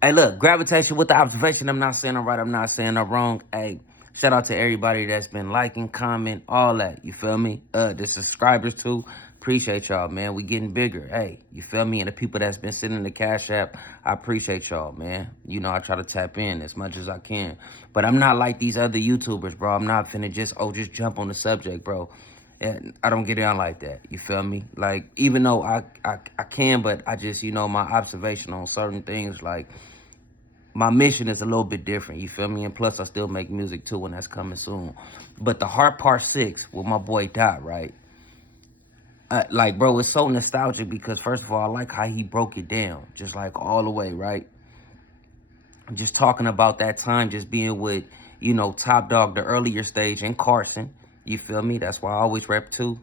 Hey, look, gravitation with the observation. I'm not saying I'm right. I'm not saying I'm wrong. Hey, shout out to everybody that's been liking, comment, all that. You feel me? The subscribers too. Appreciate y'all, man. We getting bigger. Hey, you feel me? And the people that's been sitting in the Cash App, I appreciate y'all, man. You know, I try to tap in as much as I can. But I'm not like these other YouTubers, bro. I'm not finna just jump on the subject, bro. And I don't get down like that. You feel me? Like, even though I can, but I just, my observation on certain things, like, my mission is a little bit different, you feel me? And plus, I still make music too, and that's coming soon. But the Heart Part 6 with my boy Dot, right? Like, bro, it's so nostalgic because, first of all, I like how he broke it down, just like all the way, right? Just talking about that time, just being with, Top Dog, the earlier stage, and Carson, you feel me? That's why I always rep too.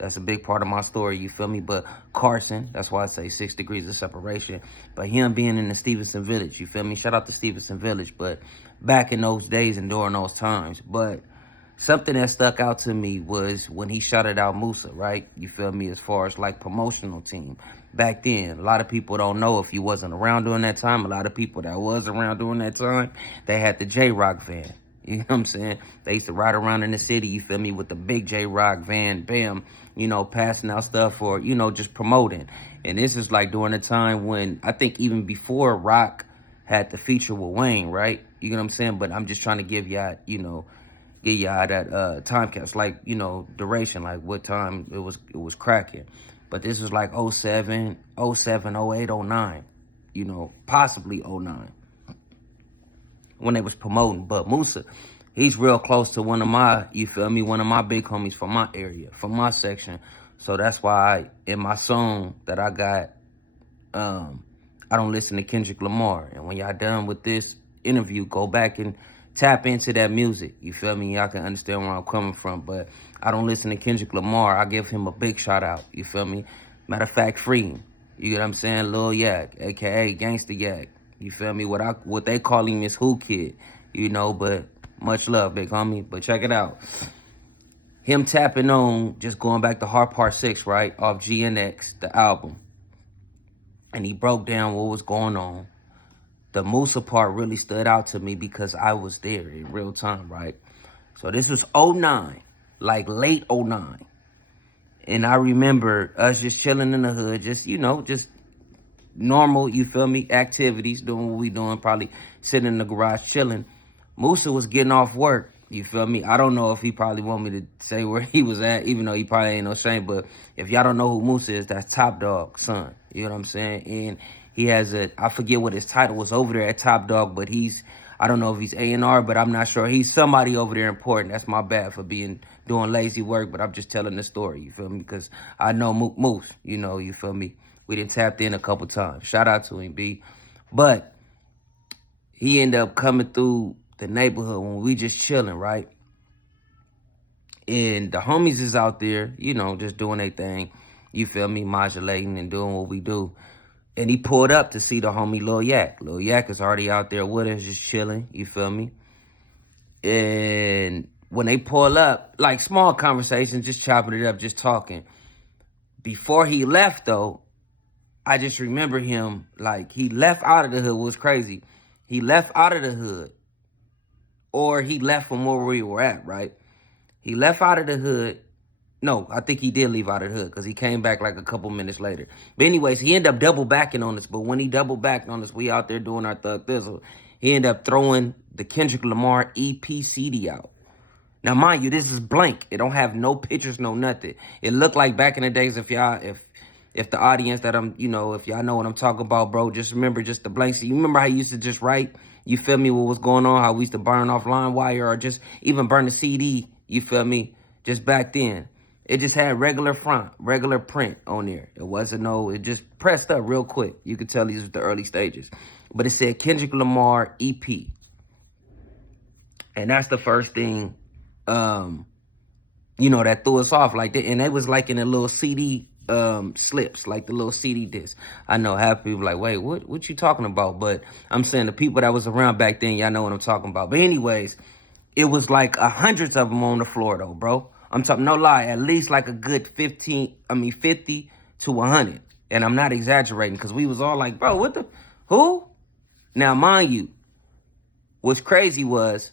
That's a big part of my story, you feel me? But Carson, that's why I say 6 degrees of separation. But him being in the Stevenson Village, you feel me? Shout out to Stevenson Village. But back in those days and during those times. But something that stuck out to me was when he shouted out Musa, right? You feel me? As far as like promotional team. Back then, a lot of people don't know if you wasn't around during that time. A lot of people that was around during that time, they had the J-Rock van. You know what I'm saying? They used to ride around in the city, you feel me, with the big J-Rock van, bam, passing out stuff or, just promoting. And this is like during the time when, I think even before Rock had the feature with Wayne, right? You know what I'm saying? But I'm just trying to give y'all, give y'all that time capsule, like, duration, like what time it was cracking. But this was like 07, 07, 08, 09, possibly 09. When they was promoting. But Musa, he's real close to one of my, you feel me, one of my big homies from my area, from my section. So that's why in my song that I got, I don't listen to Kendrick Lamar. And when y'all done with this interview, go back and tap into that music. You feel me? Y'all can understand where I'm coming from. But I don't listen to Kendrick Lamar. I give him a big shout out. You feel me? Matter of fact, free him. You get what I'm saying? Lil Yak, a.k.a. Gangsta Yak. You feel me? What they call him is Who Kid, but much love, big homie. But check it out. Him tapping on, just going back to Heart Part 6, right? Off GNX, the album. And he broke down what was going on. The Musa part really stood out to me because I was there in real time, right? So this was 09, like late 09. And I remember us just chilling in the hood, just normal, you feel me, activities, doing what we doing, probably sitting in the garage chilling. Musa was getting off work, you feel me? I don't know if he probably want me to say where he was at, even though he probably ain't no shame, but if y'all don't know who Musa is, that's Top Dog's son, you know what I'm saying? And he has I forget what his title was over there at Top Dog, but I don't know if he's A&R, but I'm not sure. He's somebody over there important. That's my bad for doing lazy work, but I'm just telling the story, you feel me? Because I know Moose, you feel me? We done tapped in a couple times. Shout out to him, B. But he ended up coming through the neighborhood when we just chilling, right? And the homies is out there, just doing their thing. You feel me? Modulating and doing what we do. And he pulled up to see the homie Lil Yak. Lil Yak is already out there with us, just chilling. You feel me? And when they pull up, like small conversations, just chopping it up, just talking. Before he left, though, I just remember him, like, he left out of the hood. It was crazy. He left out of the hood. Or he left from where we were at, right? He left out of the hood. No, I think he did leave out of the hood because he came back like a couple minutes later. But anyways, he ended up double backing on us. But when he double backed on us, we out there doing our Thug Thizzle. He ended up throwing the Kendrick Lamar EP CD out. Now, mind you, this is blank. It don't have no pictures, no nothing. It looked like back in the days, if the audience that if y'all know what I'm talking about, bro, just remember just the blank. You remember how you used to just write, you feel me, what was going on, how we used to burn off line wire or just even burn the CD, you feel me, just back then. It just had regular print on there. It wasn't it just pressed up real quick. You could tell these were the early stages. But it said Kendrick Lamar EP. And that's the first thing, that threw us off like that. And it was like in a little CD slips, like the little CD disc. I know half people like, wait, what you talking about? But I'm saying the people that was around back then, y'all know what I'm talking about. But anyways, it was like hundreds of them on the floor though, bro. I'm talking, no lie, at least like a good 50 to 100. And I'm not exaggerating because we was all like, bro, who? Now, mind you, what's crazy was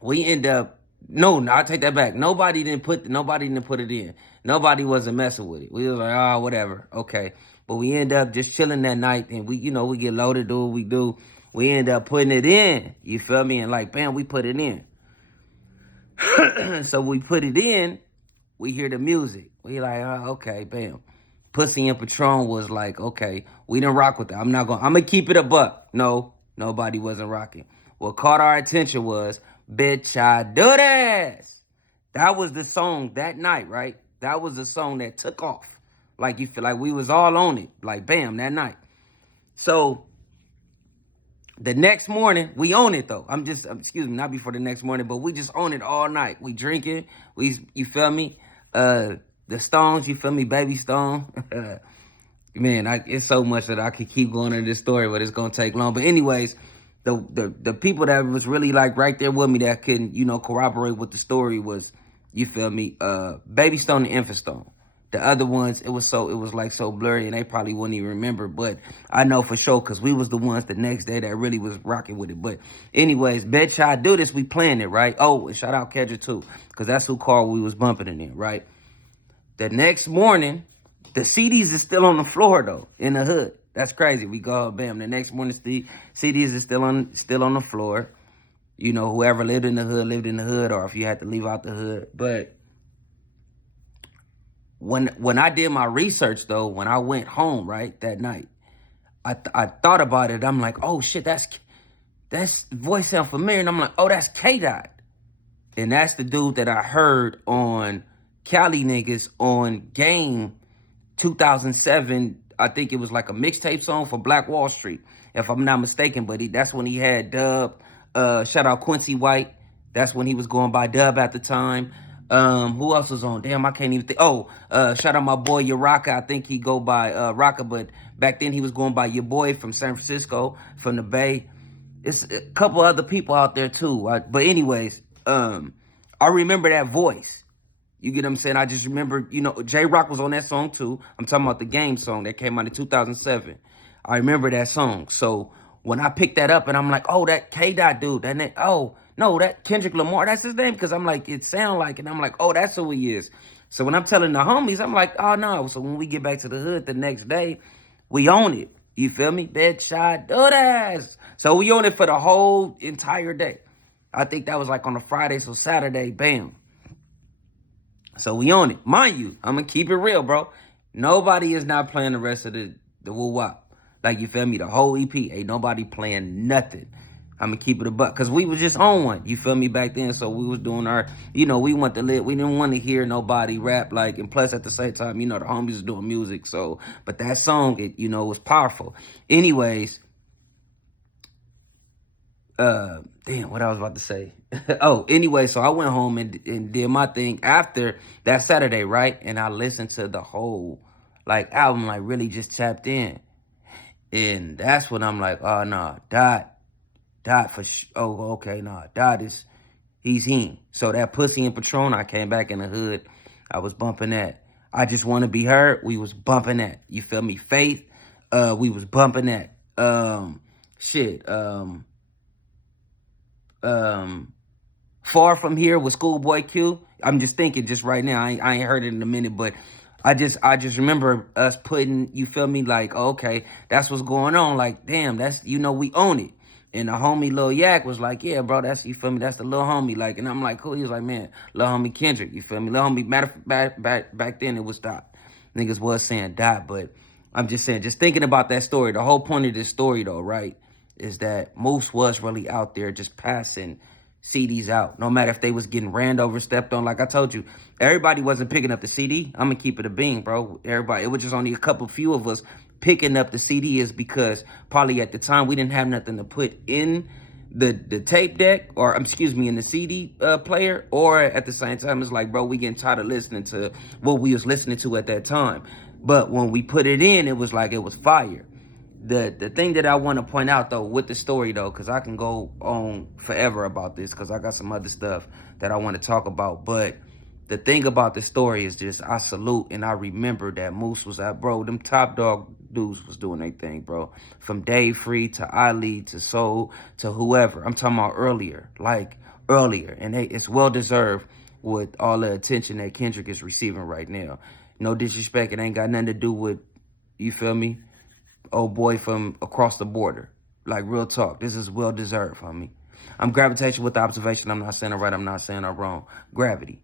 we end up, no, I'll take that back. Nobody didn't put it in. Nobody wasn't messing with it. We was like, oh, whatever, okay. But we end up just chilling that night, and we get loaded, do what we do. We end up putting it in. You feel me? And like, bam, we put it in. So we put it in. We hear the music. We like, oh, okay, bam. Pussy and Patron was like, okay, we didn't rock with that. I'm gonna keep it a buck. No, nobody wasn't rocking. What caught our attention was, bitch, I do this. That was the song that night, right? That was the song that took off. Like, you feel like we was all on it. Like, bam, that night. So the next morning, we own it though. Excuse me, not before the next morning, but we just own it all night. We drinking. You feel me? The Stones, you feel me? Baby Stone. Man, it's so much that I could keep going into this story, but it's gonna take long. But anyways, the people that was really like right there with me that couldn't, corroborate with the story was, you feel me? Baby Stone and Infant Stone. The other ones, it was like so blurry, and they probably wouldn't even remember. But I know for sure, because we was the ones the next day that really was rocking with it. But anyways, Bet I Do This, we playing it, right? Oh, and shout out Kendrick too, because that's who car we was bumping it in, right? The next morning, the CDs is still on the floor though, in the hood. That's crazy. We go, bam. The next morning, the CDs is still on the floor. Whoever lived in the hood, or if you had to leave out the hood. But when I did my research though, when I went home right that night, I thought about it. I'm like, oh shit, that's voice sound familiar, and I'm like, oh, that's K-Dot, and that's the dude that I heard on Cali Niggas on Game 2007. I think it was like a mixtape song for Black Wall Street, if I'm not mistaken. But that's when he had Dub. Shout out Quincy White. That's when he was going by Dub at the time. Who else was on? Damn, I can't even think. Oh, shout out my boy Yaraka. I think he go by Raka, but back then he was going by your boy from San Francisco, from the Bay. It's a couple other people out there too. But anyways, I remember that voice. You get what I'm saying? I just remember, J-Rock was on that song too. I'm talking about the Game song that came out in 2007. I remember that song. So when I picked that up and I'm like, oh, that K-Dot dude, oh, no, that Kendrick Lamar, that's his name. Because I'm like, it sound like it. I'm like, oh, that's who he is. So when I'm telling the homies, I'm like, oh, no. So when we get back to the hood the next day, we own it. You feel me? Bitch, I do this. So we own it for the whole entire day. I think that was like on a Friday, so Saturday, bam. So we own it. Mind you, I'm going to keep it real, bro. Nobody is not playing the rest of the woo-wop. Like, you feel me? The whole EP. Ain't nobody playing nothing. I'm going to keep it a buck. Because we was just on one. You feel me? Back then. So we was doing our, we want to live. We didn't want to hear nobody rap. Like, and plus at the same time, the homies was doing music. So, but that song, it, was powerful. Anyways, damn, what I was about to say. Oh, anyway, so I went home and did my thing after that Saturday, right? And I listened to the whole, album, really just tapped in. And that's when I'm like, oh, no, Dot for oh, okay, no, Dot he's him. So that Pussy and Patron, I came back in the hood. I was bumping that. I Just Want to Be Heard, we was bumping that. You feel me? Faith, we was bumping that. Far From Here with Schoolboy Q. I'm just thinking just right now. I ain't heard it in a minute, but I just remember us putting, you feel me, like, okay, that's what's going on. Like, damn, that's, we own it. And the homie Lil Yak was like, yeah, bro, that's, you feel me, that's the little homie. Like, and I'm like, cool. He was like, man, little homie Kendrick, you feel me? Little homie, back then it was Dot. Niggas was saying Dot, but I'm just saying, just thinking about that story, the whole point of this story though, right, is that Moose was really out there just passing CDs out. No matter if they was getting ran over, stepped on. Like I told you, everybody wasn't picking up the CD. I'm going to keep it a bean, bro. Everybody, it was just only a few of us picking up the CD, is because probably at the time we didn't have nothing to put in the tape deck, or excuse me, in the CD player, or at the same time, it's like, bro, we getting tired of listening to what we was listening to at that time. But when we put it in, it was like, it was fire. The thing that I want to point out, though, with the story, though, because I can go on forever about this, because I got some other stuff that I want to talk about. But the thing about the story is just I salute and I remember that Moose was out, bro. Them top dog dudes was doing their thing, bro. From Dave Free to Ali to Soul to whoever. I'm talking about earlier, like earlier. And it's well deserved with all the attention that Kendrick is receiving right now. No disrespect, it ain't got nothing to do with, you feel me, old boy from across the border. Like, real talk. This is well deserved, homie. I'm gravitating with the observation. I'm not saying it right. I'm not saying it wrong. Gravity.